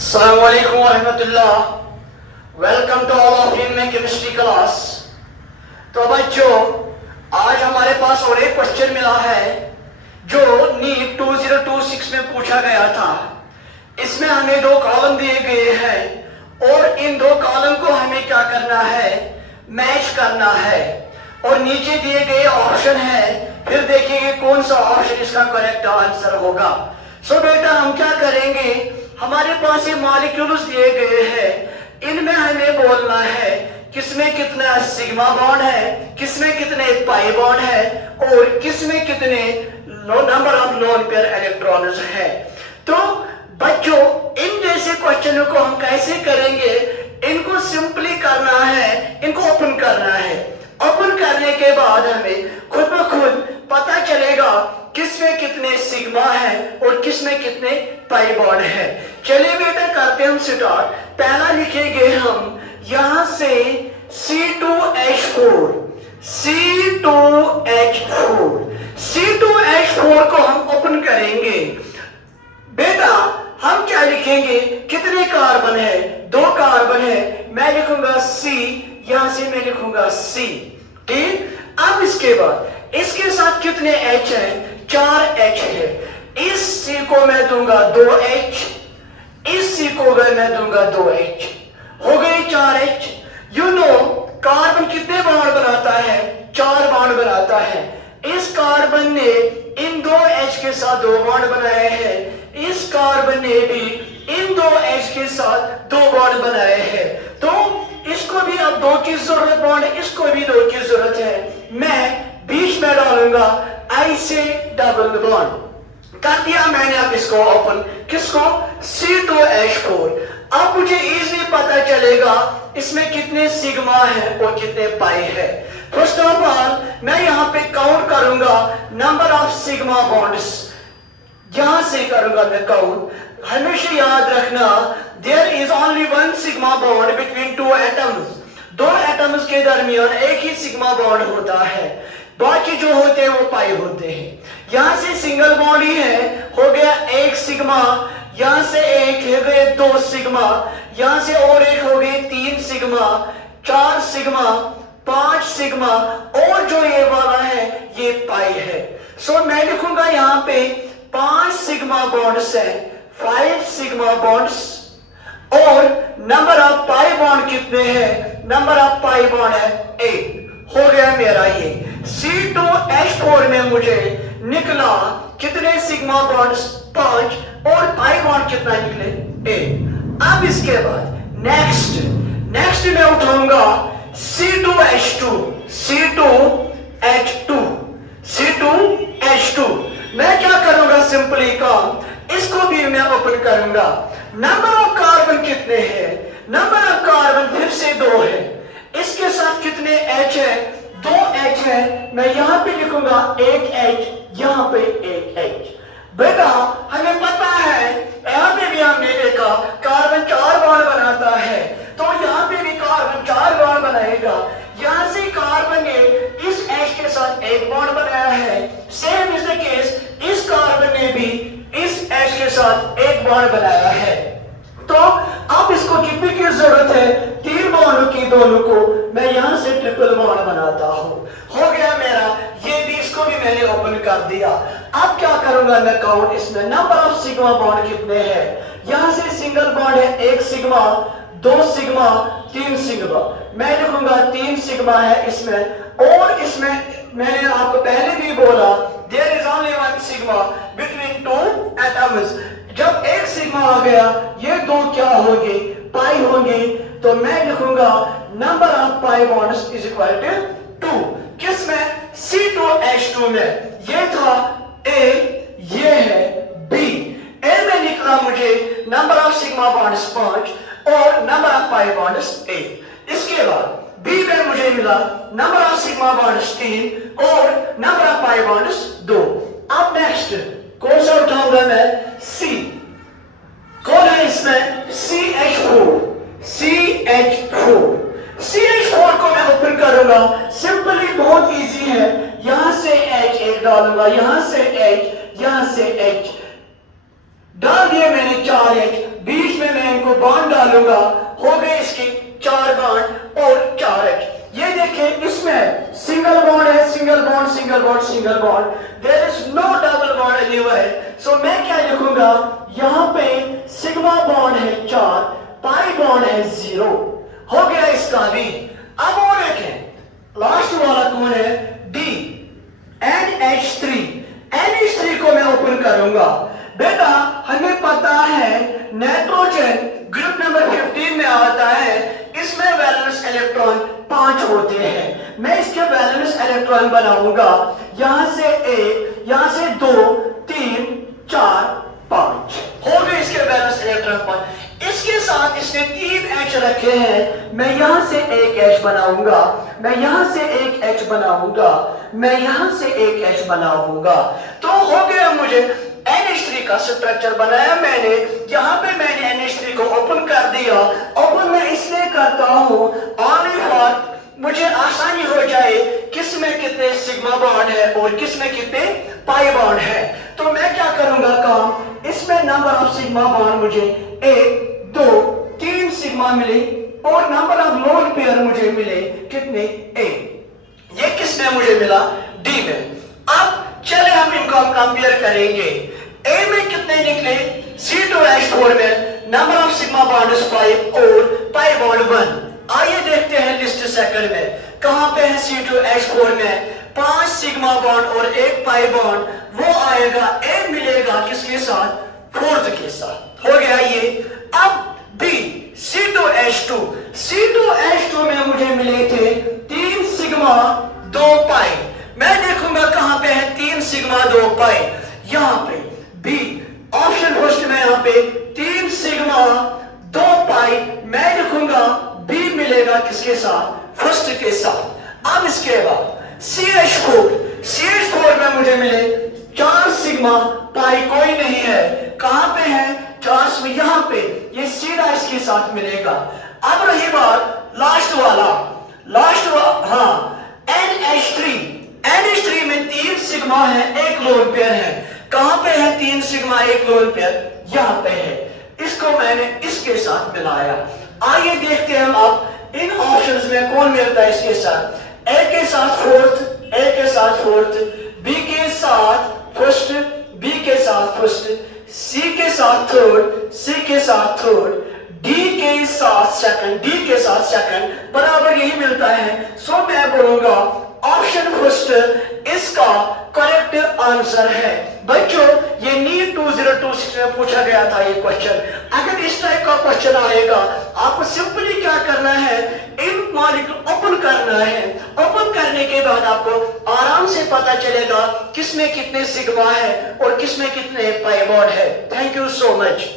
अस्सलाम वालेकुम वरहमतुल्लाह। Welcome to all of you in my chemistry class. तो बच्चों, आज हमारे पास और एक क्वेश्चन मिला है जो नीट 2026 में पूछा गया था। इसमें हमें दो कॉलम दिए गए हैं और इन दो कॉलम को हमें क्या करना है, मैच करना है। और नीचे दिए गए ऑप्शन है, फिर देखेंगे कौन सा ऑप्शन इसका करेक्ट आंसर होगा। सो बेटा, हम क्या करेंगे, हमारे पास ये मॉलिक्यूल्स दिए गए हैं, इनमें हमें बोलना है किसमें कितना सिग्मा बॉन्ड है, किसमें कितने पाई बॉन्ड है और किसमें कितने number of lone pair electrons है। तो बच्चों, इन जैसे क्वेश्चनों को हम कैसे करेंगे, इनको सिंपली करना है, इनको ओपन करना है। ओपन करने के बाद हमें खुद ब खुद पता चलेगा किसमें कितने सिग्मा है और किसमें कितने पाई बॉन्ड है। चलिए बेटा, करते हम स्टार्ट। पहला लिखेंगे हम यहां से C2H4 C2H4 को हम ओपन करेंगे। बेटा, हम क्या लिखेंगे, कितने कार्बन है, दो कार्बन है, मैं लिखूंगा C, यहां से मैं लिखूंगा C। ठीक, अब इसके बाद इसके साथ कितने H है, 4 H है। इस C को मैं दूंगा 2H, इस C को मैं दूंगा 2H, हो गई 4H। यू नो, कार्बन कितने बॉन्ड बनाता है, 4 बॉन्ड बनाता है। इस कार्बन ने इन 2H के साथ 2 बॉन्ड बनाए हैं, इस कार्बन ने भी इन 2H के साथ 2 बॉन्ड बनाए हैं। तो इसको भी अब 2 की जरूरत बॉन्ड है, इसको भी 2 की जरूरत है। मैं बीच में डालूंगा I से डबल बॉन्ड कर दिया मैंने। अब इसको ओपन, किसको, C2H4। अब मुझे इजीली पता चलेगा इसमें कितने सिग्मा है और कितने पाई है। फर्स्ट ऑफ ऑल मैं यहाँ पे काउंट करूंगा नंबर ऑफ सिग्मा बॉन्ड्स, यहां से करूंगा मैं काउंट। हमेशा याद रखना, there is only one sigma bond between 2 atoms. 2 atoms के दरमियान एक ही सिग्मा बॉन्ड होता है, बाकी जो होते हैं वो पाई होते हैं। यहां से सिंगल बॉन्ड ही है, हो गया 1 सिग्मा, यहां से एक हो गए 2 सिग्मा, यहां से और एक हो गए 3 सिग्मा, 4 सिग्मा, 5 सिग्मा, और जो ये वाला है ये पाई है। सो मैं लिखूंगा यहाँ पे 5 सिग्मा बॉन्ड्स है, 5 सिग्मा बॉन्ड्स, और नंबर ऑफ पाई बॉन्ड कितने हैं, नंबर ऑफ पाई बॉन्ड है 8। हो गया मेरा ये C2H4 में मुझे निकला कितने सिग्मा बॉन्ड्स, 5, और पाई बॉन्ड कितना निकले, 8। अब इसके बाद नेक्स्ट मैं उठाऊंगा C2H2 मैं क्या करूंगा, सिंपली काम, इसको भी मैं ओपन करूंगा। नंबर ऑफ कार्बन कितने हैं, नंबर ऑफ कार्बन फिर से 2 है, इसके साथ कितने H है, 2H है। मैं यहां पे लिखूंगा 1H, यहां पे 1H। बेटा, हमें पता है, यहां पे भी हमने देखा कार्बन 4 बॉन्ड बनाता है, तो यहां पे भी कार्बन 4 बॉन्ड बनाएगा। यहां से कार्बन ने इस H के साथ 1 बॉन्ड बनाया है, सेम इज द केस, इस कार्बन ने भी इस H के साथ 1 बॉन्ड बनाया है। तो अब इसको कितने की जरूरत है, 3 बॉन्ड की, दोनों को मैं यहां से ट्रिपल बॉन्ड बनाता हूं। हो गया मेरा ये भी, इसको भी मैंने ओपन कर दिया। अब क्या करूंगा मैं, काउंट, इसमें नंबर ऑफ सिग्मा बॉन्ड कितने हैं। यहां से सिंगल बॉन्ड है 1 सिग्मा, 2 सिग्मा, 3 सिग्मा, मैं लिखूंगा 3 सिग्मा है इसमें। और इसमें मैंने आपको पहले भी बोला, there is only one sigma between 2 atoms. जब 1 सिग्मा आ गया, ये 2 क्या होंगे, पाई होंगे, तो मैं लिखूंगा number of pi bonds is equal to 2। किसमें, C2H2 में। ये था A, ये है B। A में निकला मुझे नंबर ऑफ सिग्मा बॉन्ड्स 5 और नंबर ऑफ पाई बॉन्ड्स 8। इसके बाद B में मुझे मिला नंबर ऑफ सिग्मा बॉन्ड्स 3 और नंबर ऑफ पाई बॉन्ड्स 2। अब नेक्स्ट कौन सा उठाऊंगा मैं, C। कौन है इसमें, CH4 को मैं ओपन करूंगा। सिंपली बहुत इजी है, यहां से H 1 डालूंगा, यहां से H, यहां से H डाल दिए मैंने 4H, बीच में मैं को बॉन्ड डालूंगा, हो गए इसके 4 बॉन्ड और 4 H। ये देखें इसमें सिंगल बॉन्ड है, single bond, single bond, single bond, there is no double bond anywhere. So मैं क्या लिखूंगा, यहाँ पे सिग्मा बॉन्ड है 4, पाई बॉन्ड है 0, हो गया इसका भी। अब वो देखें लास्ट वाला कौन है, D, NH3। NH3 को मैं ओपन करूंगा। बेटा हमें पता है नाइट्रोजन ग्रुप नंबर 15 में आता है, इसमें वैलेंस इलेक्ट्रॉन 5 होते हैं। मैं इसके वैलेंस इलेक्ट्रॉन बनाऊंगा, यहां से 1, यहां से 2, 3, 4, 5, हो गए इसके वैलेंस इलेक्ट्रॉन 5। इसके साथ इसने 3 H रखे हैं, मैं यहां से 1 H बनाऊंगा, मैं यहां से 1 H बनाऊंगा, मैं यहां से 1 H बनाऊंगा। तो हो गया मुझे NH3 का स्ट्रक्चर बनाया मैंने। यहाँ पे मैंने NH3 को ओपन कर दिया। ओपन मैं इसलिए करता हूँ ऑनली फॉर मुझे आसानी हो जाए किसमें कितने सिग्मा बॉन्ड है और किसमें कितने पाई बॉन्ड है। तो मैं क्या करूंगा काम, इसमें नंबर ऑफ सिग्मा बॉन्ड मुझे 1, 2, 3 सिग्मा मिले और नंबर ऑफ लोन पेयर मुझे मिले कितने, 1। ये किसमें मुझे मिला, D में। अब चले हम इनको हम कंपेयर करेंगे। A में कितने निकले, C2H4 में नंबर ऑफ सिग्मा बॉन्ड 5 और पाई बॉन्ड 1। आइए देखते हैं लिस्ट सेकंड में कहां पे है। C2H4 में 5 सिग्मा बॉन्ड और 1 पाई बॉन्ड, वो आएगा A मिलेगा किसके साथ, 4th के साथ, हो गया ये। अब B, C2H2, C2H2 में मुझे मिले थे 3 सिग्मा 2 पाई। मैं देखूंगा कहां पे है 3 सिग्मा 2 पाई, यहां पे बी ऑप्शन फर्स्ट में, यहां पे 3 सिग्मा 2 पाई। मैं लिखूंगा बी मिलेगा किसके साथ, फर्स्ट के साथ। अब इसके बाद CH4 में मुझे मिले 4 सिग्मा पाई, कोई नहीं है, कहां पे है 4 में, यहां पे, ये सीधा इसके साथ मिलेगा। अब रही बात लास्ट वाला, हाँ NH3 में 3 सिग्मा है, 1 लोन पेयर है, कहां पे है 3 सिग्मा 1 लोन पेयर, यहां पे है। इसको मैंने इसके साथ मिलाया। आइए देखते हैं हम अब इन ऑप्शंस में कौन मिलता है इसके साथ। A के साथ 4th, A के साथ 4th, B के साथ फर्स्ट, B के साथ फर्स्ट, C के साथ 3rd, C के साथ 3rd, D के साथ सेकंड, D के साथ सेकंड, बराबर यही मिलता है। सो मैं बोलूंगा ऑप्शन फर्स्ट इसका करेक्ट आंसर है। बच्चों ये नीट 2026 में पूछा गया था ये क्वेश्चन। अगर इस टाइप का क्वेश्चन आएगा, आपको सिंपली क्या करना है, इन मॉलिक्यूल ओपन करना है। ओपन करने के बाद आपको आराम से पता चलेगा किसमें कितने सिग्मा है और किसमें कितने पाई बॉन्ड है। Thank you so much.